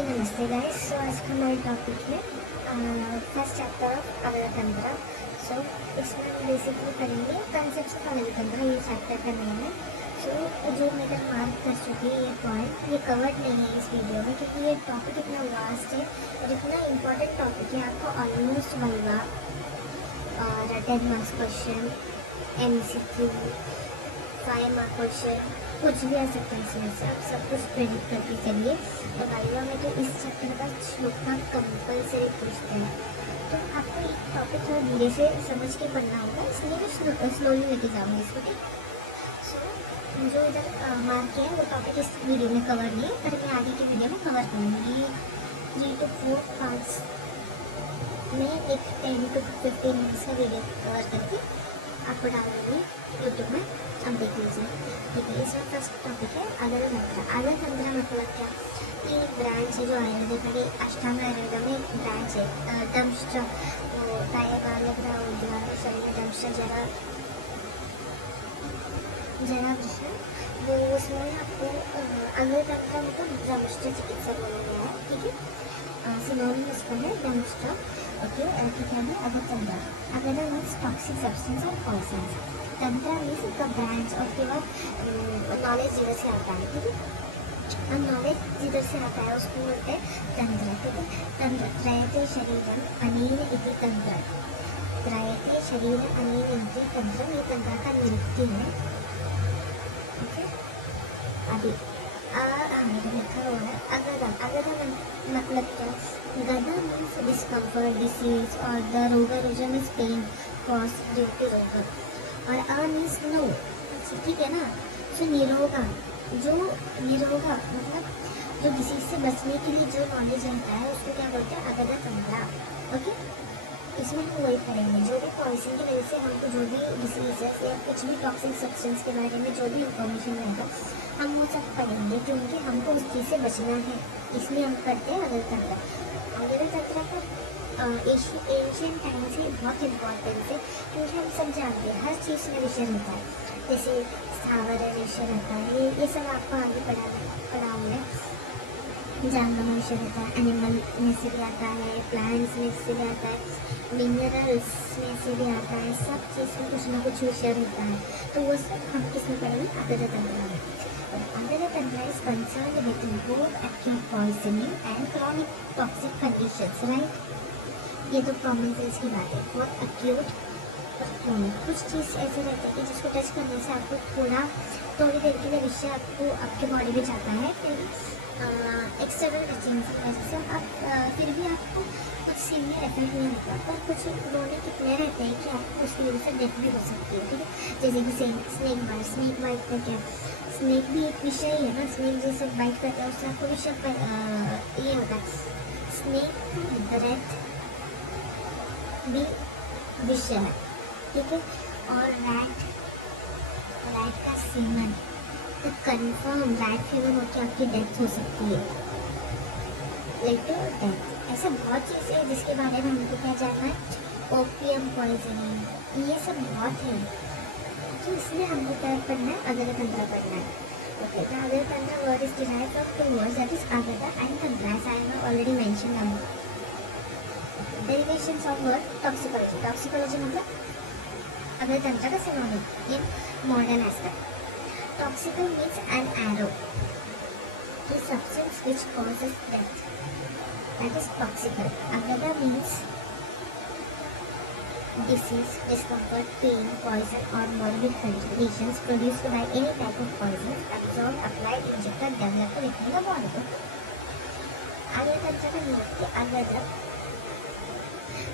नमस्ते गाइस। सो आज का हमारा टॉपिक है फर्स्ट चैप्टर ऑफ अवयवतंत्र। सो इसमें हम बेसिकली पढ़ेंगे कंसेप्ट्स ऑफ अवयवतंत्र। ये चैप्टर का नेम है। सो जो मैं इधर मार्क कर चुकी है ये पॉइंट, ये कवर्ड नहीं है इस वीडियो में क्योंकि ये टॉपिक इतना वास्ट है और इतना इम्पोर्टेंट टॉपिक है। आपको ऑलमोस्ट बनवा और 10 marks question, MCQ, 5 mark question कुछ भी आ सकता है इसमें से। आप सब कुछ प्रेडिक्ट करके चलिए। और वाइवा में तो इस चैप्टर का श्लोका कंपलसरी पूछते हैं, तो आपको एक टॉपिक थोड़ा धीरे से समझ के पढ़ना होगा, इसलिए मैं स्लोली लेके जाऊँगी इसको। ठीक, सो जो इधर मार्क किया है वो टॉपिक इस वीडियो में कवर नहीं है, पर मैं आगे की वीडियो में कवर करूँगी। 3 to 4 पार्ट्स में एक 10 to 15 मिनट्स का वीडियो कवर करके आपको डालूंगी यूट्यूब में, अब देख लीजिए। ठीक है, इसमें फर्स्ट टॉपिक है अगरतंत्र। अगरतंत्र मतलब क्या? ये ब्रांच है जो आयुर्वेद का, अष्टांग आयुर्वेद में एक ब्रांच है। दंष्ट शरीर दंष्ट जरा वृषण, वो उसमें आपको अगरतंत्र मतलब दंष्ट चिकित्सा बोला गया है। ठीक है, सिनोनिम उसका है दंष्ट। ओके, ठीक है। अगरतंत्र, अगर मीन्स टॉक्सिक सब्सटेंस और पॉइजन्स, तंत्र मीन्स इसका ब्रांच और फिर नॉलेज जिधर से आता है। ठीक है, अब नॉलेज जिधर से आता है उसको बोलते हैं तंत्र। ठीक है, तंत्र त्रयते शरीरम अनेन इति तंत्र, त्रयते शरीर अनेन इति तंत्र, ये तंत्र का निरुक्ति है। ठीक है, अभी लिखा हुआ है अगदा। अगदा मतलब क्या? गदा मीन्स डिस्कम्फर्ट, डिसीज और द रोग रुजन is pain cause due to रोग, और अ मीन्स नो। ठीक है ना। सो निरोगा, जो निरोगा मतलब जो डिसीज से बचने के लिए जो नॉलेज रहता है उसको क्या बोलते हैं? अगदा तंत्रा। ओके, इसमें हम वही पढ़ेंगे जो भी पॉइजन की वजह से हमको जो भी डिसीज है या कुछ भी टॉक्सिक सब्सटेंस के बारे में जो भी इंफॉर्मेशन रहेगा हम वो सब पढ़ेंगे, क्योंकि हमको उस चीज़ से बचना है, इसलिए हम करते हैं अगरतंत्र। अगरतंत्र का एशियन टाइम से बहुत इम्पोर्टेंस है, क्योंकि हम सब जानते हैं हर चीज़ में विषय रहता है। जैसे स्थावर विषय रहता है, ये सब आपको आगे पढ़ाऊँगा। जानवर में विषय रहता है, एनिमल में से भी आता है, प्लांट्स में से भी आता है, मिनरल्स में से भी आता है, सब चीज़ में कुछ ना कुछ विषय रहता है। तो वो सब हम किसमें पढ़ेंगे? अगरतंत्र में। Agarthantra is concerned with both acute poisoning and chronic toxic conditions, right? ये तो कॉमन सेंस की बात है। बहुत acute और chronic, कुछ चीज़ ऐसे रहते हैं कि जिसको टच करने से आपको थोड़ी देर के लिए विषय आपको आपके बॉडी में जाता है, फिर एक्सटर्नल टचिंग की वजह से आप फिर भी आपको कुछ सीनियर इफेक्ट नहीं होता, पर कुछ रोने कितने रहते हैं कि आपको उसकी वजह से डेथ भी हो सकती है। ठीक है, जैसे कि स्नेक बाइट में क्या, स्नेक भी एक विषय ही है ना। स्नेक जैसे बाइट करता है उससे आपको विषय ये होता है। स्नेक ब्रेथ भी विषय है। ठीक है, और रैट का सीमन, तो कन्फर्म रैट फीवर होकर आपकी डेथ हो सकती है, लेटर डेथ। ऐसा बहुत चीज़ है जिसके बारे में हमको क्या जानना है? ओपियम पॉइजनिंग, ये सब बहुत है, तो इसलिए हमको क्या पढ़ना है? अगरतंत्र पढ़ना है। ओके, तो अगरतंत्र word is derived from two words, that is अगदा एंड तंत्र, as I have already mention now. Derivations of word toxicology. Toxicology मतलब अगरतंत्र का synonym in modern aspect. Toxical means an arrow, a substance which causes death, that is toxical. Agada means disease, discomfort, pain, poison or morbid conditions produced by any type of poison, absorbed, applied, injected, developed or within the body. अगरतंत्र का निरुक्ति अगद्र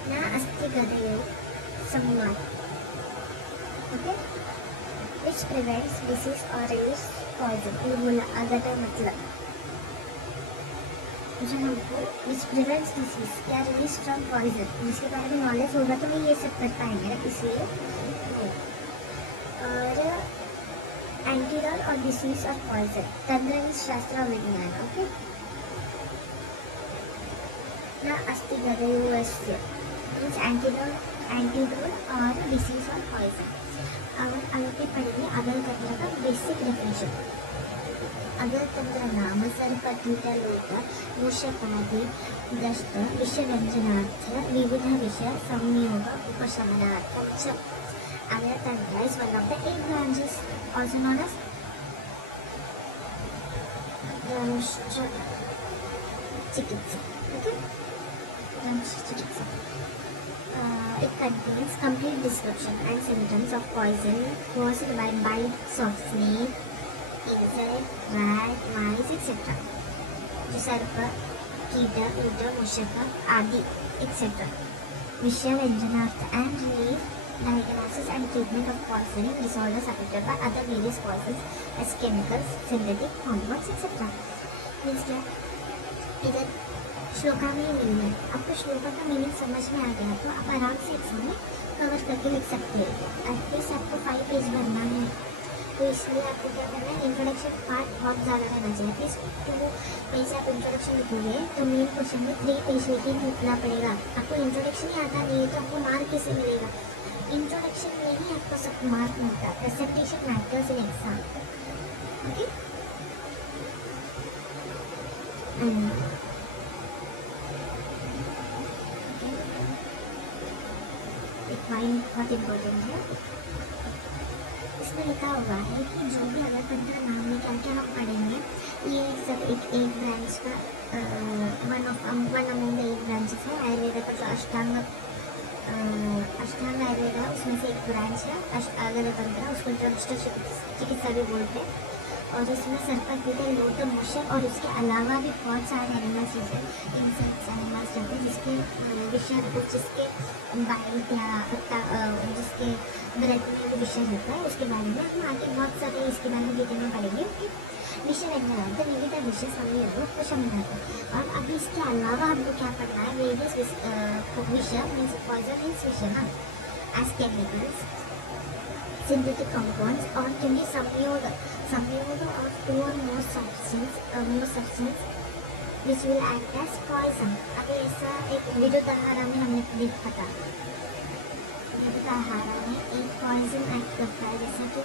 न अस्ति गदयो संवाद, okay, which prevents disease or relieves poison। ये बोला अगदा मतलब जो हमको which prevents disease या release from poison, जिसके बारे में नॉलेज होगा तो मैं ये सब कर पाएंगे ना, इसलिए। और एंटीडोट और डिसीज और पॉइजन, तंत्र शास्त्र विज्ञान। ओके, ना अस्ति गदयो मीन्स एंटीडोट और डिसीज और पॉइजन। अब आगे पढ़ेंगे अगरतंत्र का बेसिक डेफिनेशन। अगतन्द्रनामसर्पकीटलोक मूषकादि दष्ट विषव्यञ्जनार्थ विविधविष संयोग उपशमनार्थं च Agatantra is one of the 8 branches, also known as Dramshcha Chikitsa. Okay? Dramshcha Chikitsa. It contains complete description and symptoms of poison caused by bites of snake, insect, rat, mice, etc. जो सर्प, कीट, ऊट, मूषक आदि etc. विषय व्यंजनार्थ and relief diagnosis and treatment of poisoning disorders affected by other various poisons as chemicals, synthetic compounds, etc. Means क्या इधर श्लोका में meaning है, आपको श्लोका का मीनिंग समझ में आ गया तो आप आराम से एग्जाम में कवर करके लिख सकते हो। एटलीस्ट आपको 5 पेज भरना है, तो इसलिए आपको क्या करना है, इंट्रोडक्शन पार्ट बहुत ज़्यादा रहना चाहिए। एटलीस्ट 2 पेज आप इंट्रोडक्शन लिखोगे तो मेन क्वेश्चन में 3 पेज लेके लिखना पड़ेगा। आपको इंट्रोडक्शन ही आता नहीं है तो आपको मार्क कैसे मिलेगा? इंट्रोडक्शन में ही आपको सब मार्क मिलता है। Presentation matters in exam. Okay, एक पॉइंट बहुत इम्पोर्टेंट है, इसमें लिखा हुआ है कि जो भी अगर 15 नाम में क्या क्या हम पढ़ेंगे ये सब एक ब्रांच का वन अमंग द 8 ब्रांचेस है। आयुर्वेद का जो अष्टांग आयुर्वेद है उसमें से एक ब्रांच है अगतंत्र, उसको चिकित्सा भी बोलते हैं। और इसमें सर्पकीट, लोट, मूषक और उसके अलावा भी बहुत सारे एनिमल्स जैसे इंसेक्ट्स एनिमल्स रहते हैं जिसके विषय जिसके बाइट या जिसके ब्रेथ में भी विषय रहता है, उसके बारे में हम आगे बहुत सारे इसके बारे में डिटेल में पढ़ेंगे। विषय व्यंजनार्थ विविध विषय संयोग उपशमनार्थ। और अभी इसके अलावा हमको क्या पढ़ना है, वेरियस विषय मीन्स पॉइजन मीन्स विषय ना, एज केमिकल्स, synthetic compounds और क्योंकि संयोग of 2 or more substance which will act as poison। अभी ऐसा एक विरुद्धाहार में हमने देखा था, विरुद्धाहार में एक poison act करता है, जैसा कि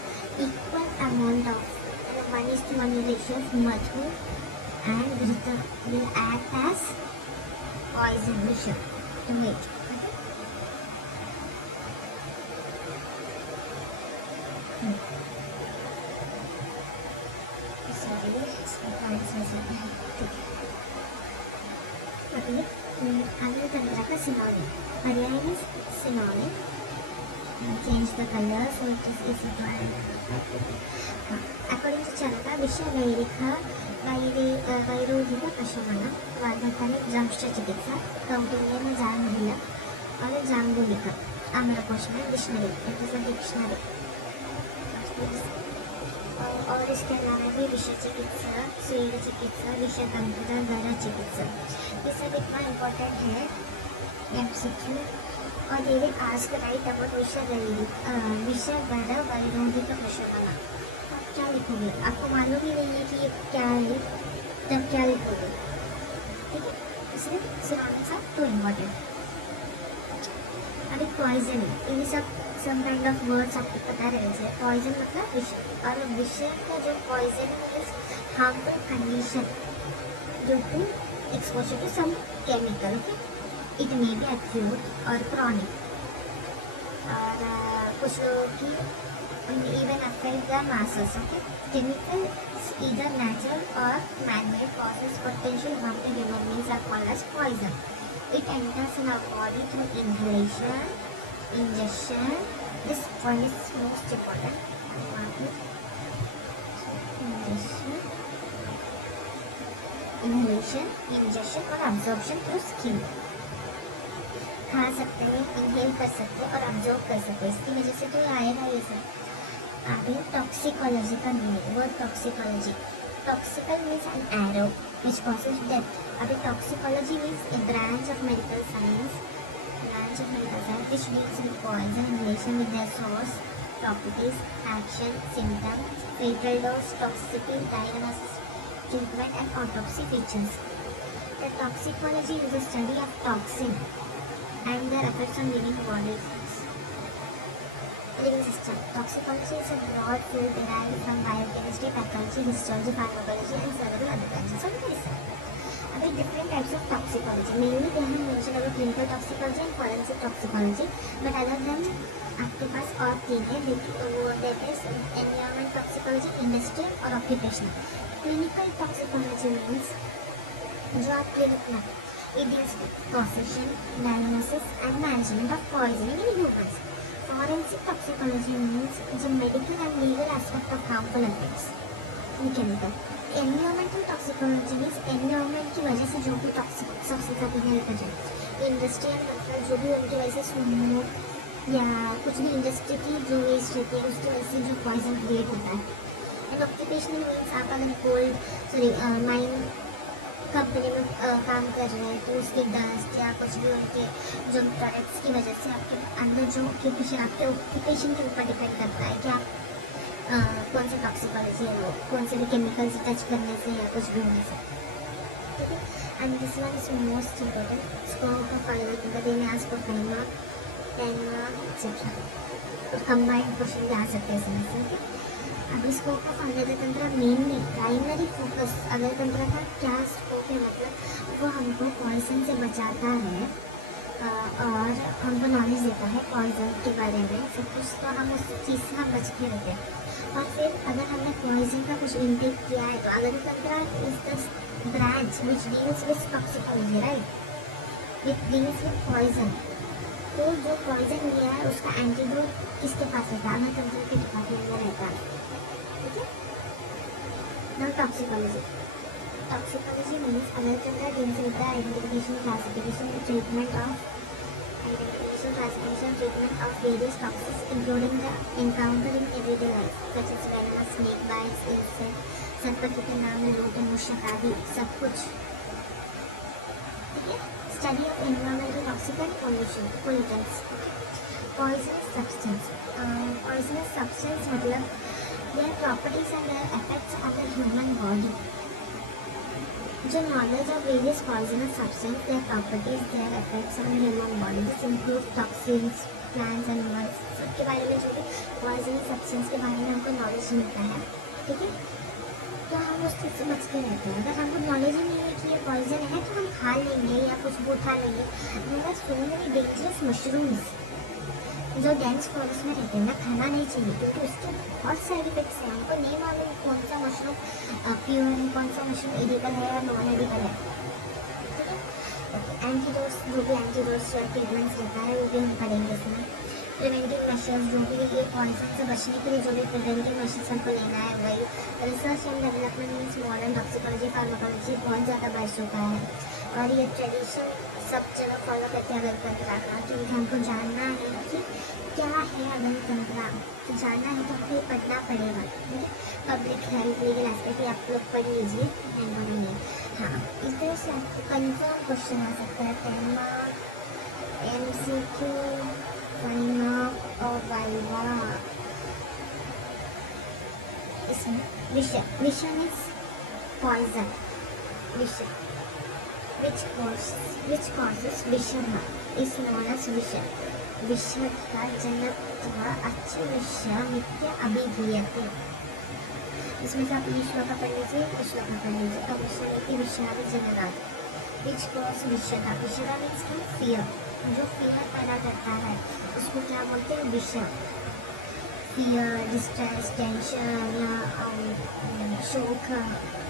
equal amount of 1:1 ratio of mercury and घृत will act as poison विषय to it। अगतंत्र का सिनोनिम, पर्याय में synonym, change the colour so it is according to Charaka विषय वैरोधिक प्रशमन वर्धकने दंष्ट चिकित्सा कौटिल्य में जांबुलिक और जांबुलिक आम्रकोश में dictionary, it is a dictionary. और इसके अलावा भी विषय चिकित्सा, स्वीड चिकित्सा, विषय तंत्र, दर चिकित्सा, ये सब इतना इम्पोर्टेंट है एमसीक्यू। और ये भी आस्क राइट अबाउट विषय दर वैरोधिक प्रशमन। आप क्या लिखोगे, आपको मालूम ही नहीं है कि ये क्या है, तब क्या लिखोगे? ठीक है, इसलिए सिनोनिम्स आर टू इम्पोर्टेंट। अभी पॉइजन, ये सब काइंड ऑफ वर्ड्स आपको पता रहना चाहिए। पॉइजन मतलब विषय, और विषय का जो poison is harmful condition due to exposure to some chemical. It may be acute और क्रॉनिक, और कुछ लोगों की even affect the masses. Okay, chemical either natural or man-made causes potential harm to human beings are called as poison. It enters in our body through inhalation, ingestion. This one is most important. Inhalation, ingestion और absorption through skin. खा सकते हैं, inhale कर सकते हैं और absorb कर सकते हैं, इसकी वजह से तो आएगा ये सब। आगे टॉक्सिकोलॉजी का meaning, word toxicology, toxical means an arrow which causes death. अभी toxicology means a branch of medical science which deals with poison in relation with their source, properties, action, symptoms, fatal dose, toxicity, diagnosis, treatment and autopsy features. The toxicology is the study of toxin and their effects on living bodies. living system. Toxicology is a broad field derived from biochemistry, pathology, histology, pharmacology, and several other branches of medicine. There are different types of toxicology. Mainly they have mentioned about clinical toxicology and forensic toxicology. But other than आपके पास और तीन है, वो that is environment toxicology, industrial और occupational. Clinical toxicology means जो आप clinic में it deals with possession, diagnosis and management of poisoning in humans. Forensic toxicology means the medical and legal aspect of harmful effects in chemical. Environmental toxicology means environment की वजह से जो भी toxic substance निकल जाए. Industrial मतलब जो भी उनकी वजह से स्मोक या कुछ भी इंडस्ट्री की जो वेस्ट रहती है उसकी वजह से जो पॉइजन क्रिएट होता है. एंड ऑक्यूपेशनल मीन्स आप अगर गोल्ड माइन कंपनी में काम कर रहे हैं तो उसके डस्ट या कुछ भी उनके जो प्रोडक्ट्स की वजह से आपके अंदर जो ऑक्यूपेशन आपके ऑक्यूपेशन के ऊपर डिपेंड करता है कि आप कौन सी टॉक्सिकोलॉजी है वो कौन से भी केमिकल्स टच करने से या कुछ भी होने से. ठीक है. And this one is most important. Scope of following देने आज को 10 मार्क एक्सेट्रा कंबाइंड क्वेश्चन भी आ सकते हैं इसमें से. अभी स्कोप ऑफ अंगद तंत्र मेनली प्राइमरी फोकस अंगद तंत्र का क्या स्कोप है मतलब वो हमको पॉइजन से बचाता है और हमको नॉलेज देता है पॉइजन के बारे में सब कुछ. तो हम उस चीज़ से हम बच के रहते हैं. और फिर अगर हमने पॉइजन का कुछ इंटेक किया है तो अंगद तंत्र is the branch which deals with toxicology right it deals with poison. तो जो पॉइजन लिया है उसका एंटीडोट किसके पास रहता है? अंगद तंत्र के डिपार्टमेंट में रहता है. ठीक है. Now toxicology. Toxicology means other than that deals with the identification, classification, and treatment of various toxins, including the encounter in everyday life, such as venomous snake bites, insect, सरपटी के नाम में लूट मुश्क आदि सब कुछ. ठीक है. Study of environmental toxic and pollutants. Poisonous substance. Poisonous substance मतलब their properties and their effects on the human body. जो knowledge of various poisonous substances, their properties, their effects on human body. This includes toxins, plants, animals. सबके बारे में जो भी poisonous substance के बारे में हमको knowledge मिलता है. ठीक है. तो हम उस चीज़ से बच के रहते हैं. अगर हमको knowledge ही नहीं है कि ये poison है तो हम खा लेंगे या कुछ भी उठा लेंगे. There are so many dangerous mushrooms जो डेंस फॉरेस्ट में रहते हैं ना खाना नहीं चाहिए क्योंकि उसके बहुत साइड इफेक्ट्स हैं. हमको नहीं मालूम कौन सा मशरूम प्योर है कौन सा मशरूम एडिबल है या नॉन एडिबल है. ठीक है. एंटीडोट्स जो भी एंटीडोट्स या ट्रीटमेंट्स रहता है वो भी हम पढ़ेंगे इसमें. प्रिवेंटिव मेशर्स जो भी ये पॉइजन से बचने के लिए जो भी प्रिवेंटिव मेशर्स हमको लेना है वही. Research and development means modern toxicology pharmacology बहुत ज़्यादा बढ़ चुका है और ये ट्रेडिशन सब जगह फॉलो करते हैं अगर तंत्रा का. क्योंकि हमको जानना है कि क्या है अगर तंत्रा तो जानना है तो हमको ये पढ़ना पड़ेगा. पब्लिक हेल्थ लीगल एस्पेक्ट आप लोग पढ़ लीजिए. हाँ इस तरह से आपको कंफर्म क्वेश्चन आ सकता है. 10 मार्क MCQ 1 मार्क और वाइवा. इसमें विषय विषय मीन्स पॉइजन. विषय which causes विषम is known as विषय. विषय का जनत्व अच्छे विषय नित्य अभिधीयते. इसमें से आप ये श्लोक पढ़ लीजिए इस श्लोक पढ़ लीजिए. तो विषय नीति विषाद जनरात which cause विषयता. विषयता मीन्स की फियर जो फियर पैदा करता है उसको क्या बोलते हैं? विषय. फियर डिस्ट्रेस टेंशन या शोक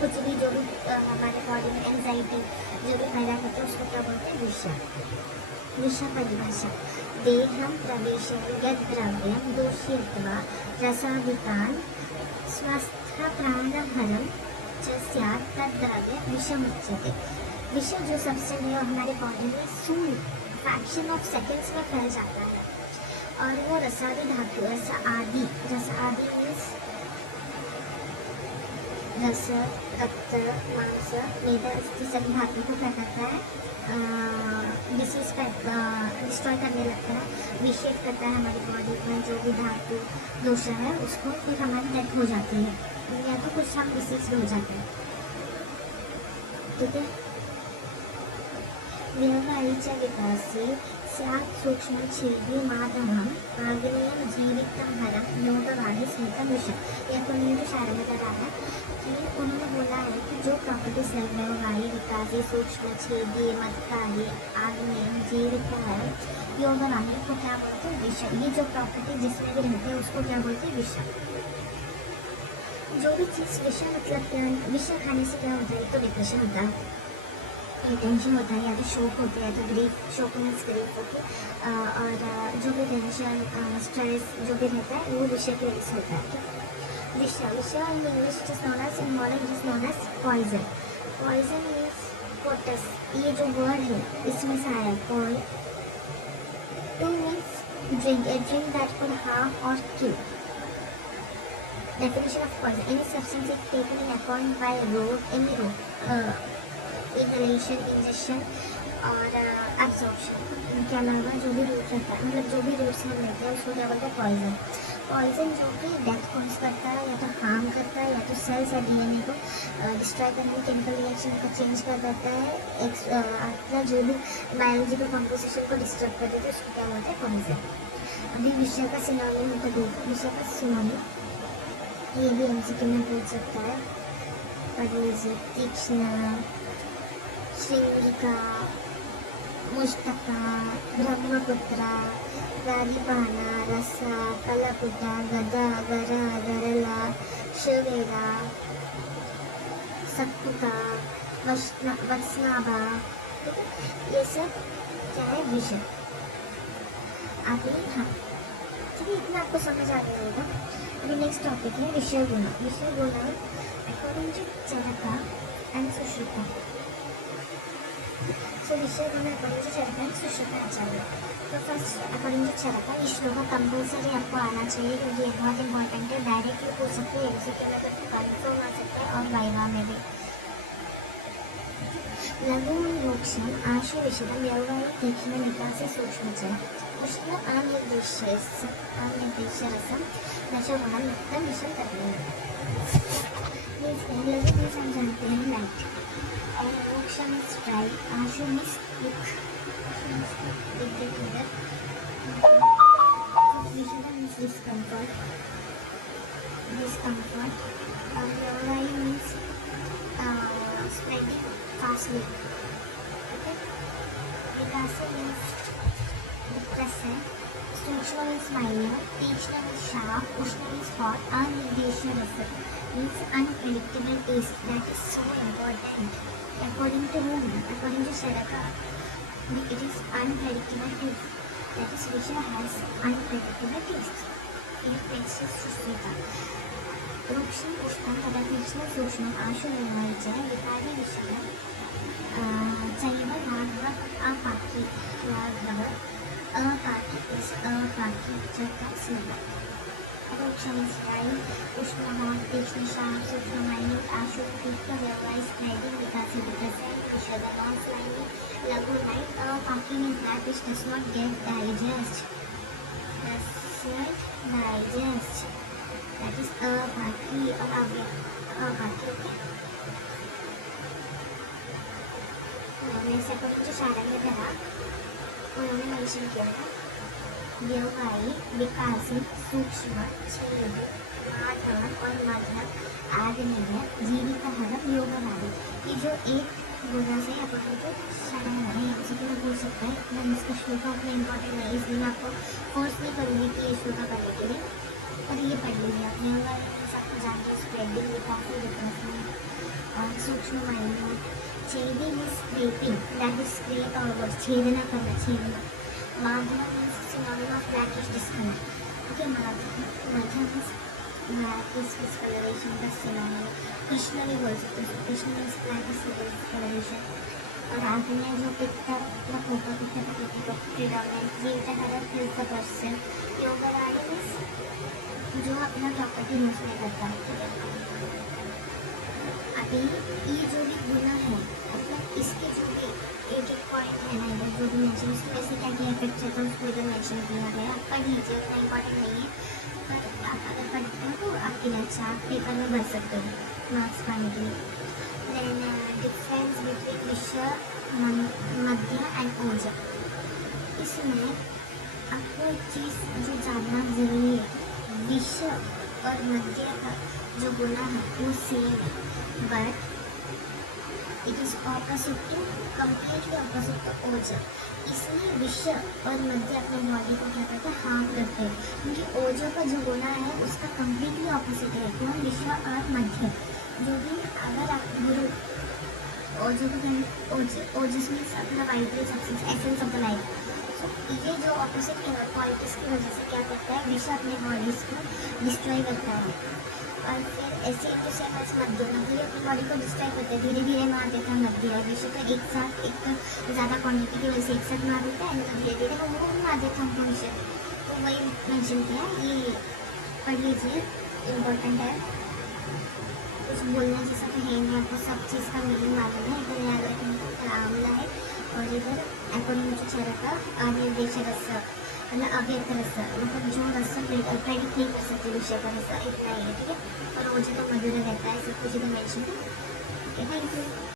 कुछ भी जो भी हमारे बॉडी में एंजाइटी जो भी पैदा करते हैं उसको क्या बोलते हैं? विषय. विषय परिभाषा. देहम प्रवेश यद्द्रव्यं दूषयित्वा रसादिकान् स्वस्थ प्राणहरं च स्यात् तद्द्रव्यं विषमुच्यते. विषय जो सब्सटेंस है हमारे बॉडी में सून फ्रैक्शन ऑफ सेकेंड्स में फैल जाता है और वो रसादी धातु रस आदि मीन्स रस रक्त मांस मेदा अस्थि सभी धातु को क्या करता है? डिसीज का डिस्ट्रॉय करने लगता है. विषेद करता है हमारी बॉडी में जो भी धातु दोष है उसको. फिर हमारी डेथ हो जाती है या तो कुछ हम डिसीज हो जाते हैं. ठीक है. व्यवहारिक विकासी स्यात् सूक्ष्म छेदी माधवम आग्नेयम जीवितम हरम योगवादी स्मितम विषम। ये अकॉर्डिंग टू शारदा का रहा है कि उन्होंने बोला है कि जो प्रॉपर्टी सर्वव्यापी विकासी सूक्ष्म छेदी मधकारी आग्नेय जीवित है योगवादी को क्या बोलते हैं विषम। ये जो प्रॉपर्टी जिसमें भी रहते हैं उसको क्या बोलते हैं विषम। जो भी चीज़ विषम मतलब क्या, विषम खाने से क्या होता है, तो डिप्रेशन होता है, ये टेंशन होता है, या तो शोक होता है, तो ग्रीफ, शोक मीन्स ग्रीफ होती है। और जो भी टेंशन स्ट्रेस जो भी रहता है वो विषय की वजह से होता है। विषय विषय in English is known as, in modern is known as poison. Poison means potus, ये जो वर्ड है इसमें से आया पॉइ। To means drink, a drink that could harm or kill. Definition of poison: any substance is taken in account by road, any road, inhalation, ingestion और absorption के अलावा जो भी रूट रहता है, मतलब जो भी रूट से हम लेते हैं उसको क्या बोलते हैं पॉइजन। पॉइजन जो कि डेथ कॉज करता है, या तो हार्म करता है, या तो सेल्स या डीएनए को डिस्ट्रॉय करने में केमिकल रिएक्शन को चेंज कर देता है, अपना जो भी बायोलॉजिकल कॉम्पोजिशन को डिस्टर्ब कर देता है, उसको क्या बोलते हैं पॉइजन। अभी विषय का सिनोनिम होता है, विषय का सिनोनिम ये भी एमसीक्यू में पूछ सकता है। परिणय, तीक्ष्ण, श्रृंगिका, मुष्टका, ब्रह्मपुत्रा, प्रादिपाना, रसा, कलपुटा, गदा, गरा, गरला, शिवेरा, सत्पुका, वत्सनाभा, ये सब क्या है विषय। अभी हाँ ठीक है, इतना आपको समझ आ गया होगा। अभी नेक्स्ट टॉपिक है विषय गुण। विषय गुण according to Charaka and Sushruta. So विषय गुण according to Charaka and Sushruta आचार्य। तो फर्स्ट अकॉर्डिंग टू चरका, ये श्लोक कंपल्सरी आपको आना चाहिए क्योंकि ये बहुत इंपॉर्टेंट है। डायरेक्टली पूछ सकते हैं, एमसीक्यू में तो कन्फर्म आ सकता है और वाइवा में भी। लघु मोक्षम आशु विषयम व्यवहारिक तीक्ष्ण विकास सूक्ष्म च उष्ण अनिर्देश्य रसम दशगुणम युक्तम विषम करेंगे। लघु मीन्स हम जानते हैं लाइट, और मोक्ष मीन्स ड्राई, आशु मीन्स थिक, विषम मीन्स डिस्कम्फर्ट, और व्यवहारिक means spreading fastly. Okay. Vikasa means depressant. Sukshma means minor. Tikshna means sharp. Ushna means hot. Anirdeshya rasa means unpredictable taste. That is so important. According to whom? According to Saraka, it is unpredictable taste. That is, Vishya has unpredictable taste. It makes us Susmita. वृक्षम पुष्पम तथा तीक्ष्ण सूक्ष्म आशु व्यवहारिक विकारी विषय चैव Raghav अपाकी, Raghav अपाकी is अपाकी चक्र। वृक्षम is dry, उष्ण तीक्ष्ण शार्प, सूक्ष्म माइन्यूट, आशु तीक्ष्ण व्यवहारिक स्प्रेडिंग विकास डिप्रेसेंट विषय नॉन स्लाइमिंग, लघु लाइट। अपाकी means that which does not get digest. That is अपाकी और अपाकी। ओके, जैसे जो शायरा में था उन्होंने मेंशन किया था व्यवहारिक विकासी सूक्ष्म छेद माधव और मध्य आग्नेय जीवित हरम योगवादी। ये जो एक बोला से अपन को शायरा है, यहाँ से मैं बोल सकता है। मैं इसका श्लोक अपने इम्पोर्टेंट है, इसलिए मैं आपको फोर्स नहीं करूँगी कि ये श्लोक करने के लिए, और ये पढ़ लीजिए आप। व्यवहारिक सबको जानते हैं, स्प्रेडिंग विकासी डिप्रेशन और सूक्ष्म माइन्यूट। छेदी means scraping, that is scrape or, छेदना करना, छेदना। माधव means synonym of blackish discolour. Okay, मध्य मीन्स ब्लैकिश डिस्कलरेशन का सिनोनिम। कृष्ण भी बोल सकते हैं, कृष्ण मीन्स ब्लैकिश डिस्कलरेशन। और आग्नेय जो पित्ता मतलब होगा, पित्ता का प्रिडोमिनेंट। जीवित हरम इज द पर्सन। योगवादी मीन्स जो अपना प्रॉपर्टी यूज नहीं करता है। अभी ये जो भी गुना है, मतलब इसके जो भी एक पॉइंट है ना, इधर जो भी मेंशन, उसमें वैसे क्या क्या इफेक्ट्स है तो उसको इधर मेंशन किया गया। पढ़ लीजिए, उतना इम्पॉर्टेंट नहीं है, पर आप अगर पढ़ते हो तो आपके लिए अच्छा, आप पेपर में भर सकते हो मार्क्स पाने के लिए। देन डिफरेंस बिटवीन विषय मध्य एंड ओज। इसमें आपको एक चीज़ जो जानना ज़रूरी है, विश्व और मध्य का जो गुना है वो सेम है, but it is opposite to, completely opposite to ओजो। इसलिए विश्व और मध्य अपने बॉडी को क्या करते हैं, हार्म करते हैं, क्योंकि ओजो का जो गुना है उसका कम्प्लीटली ऑपोजिट है, कौन, विश्व और मध्य। जो भी अगर आप गुरु ओजो को ओजस मीन्स अपना vital substance, essence of the life. तो ये जो ऑपोजिट क्वालिटीज की वजह से क्या करता है, विश्व अपने बॉडीज को डिस्ट्रॉय करता है, और फिर ऐसे तो सेम एज मध्य अपनी बॉडी को डिस्ट्रॉय करते हैं, धीरे धीरे मार देता है मध्य, और विश्व तो एक साथ एक ज़्यादा क्वांटिटी की वजह से एक साथ मार देता है, तो धीरे धीरे वो मार देता है हमको विश्व। तो वही मेंशन किया, ये पढ़ लीजिए, इम्पोर्टेंट है। कुछ बोलने जैसा तो है नहीं, आपको सब चीज़ का मीनिंग मालूम है, इधर याद रखने का आमला है, और इधर अकोनिमुचरका आनिर्देश रस, मतलब अव्यक्त रस, मतलब जो रस प्रेडिक्ट नहीं कर सकते विषय का रस, इतना ही है, ठीक है। और वो जो तो मधुर रहता है, सब कुछ इधर मेंशन है, थैंक यू।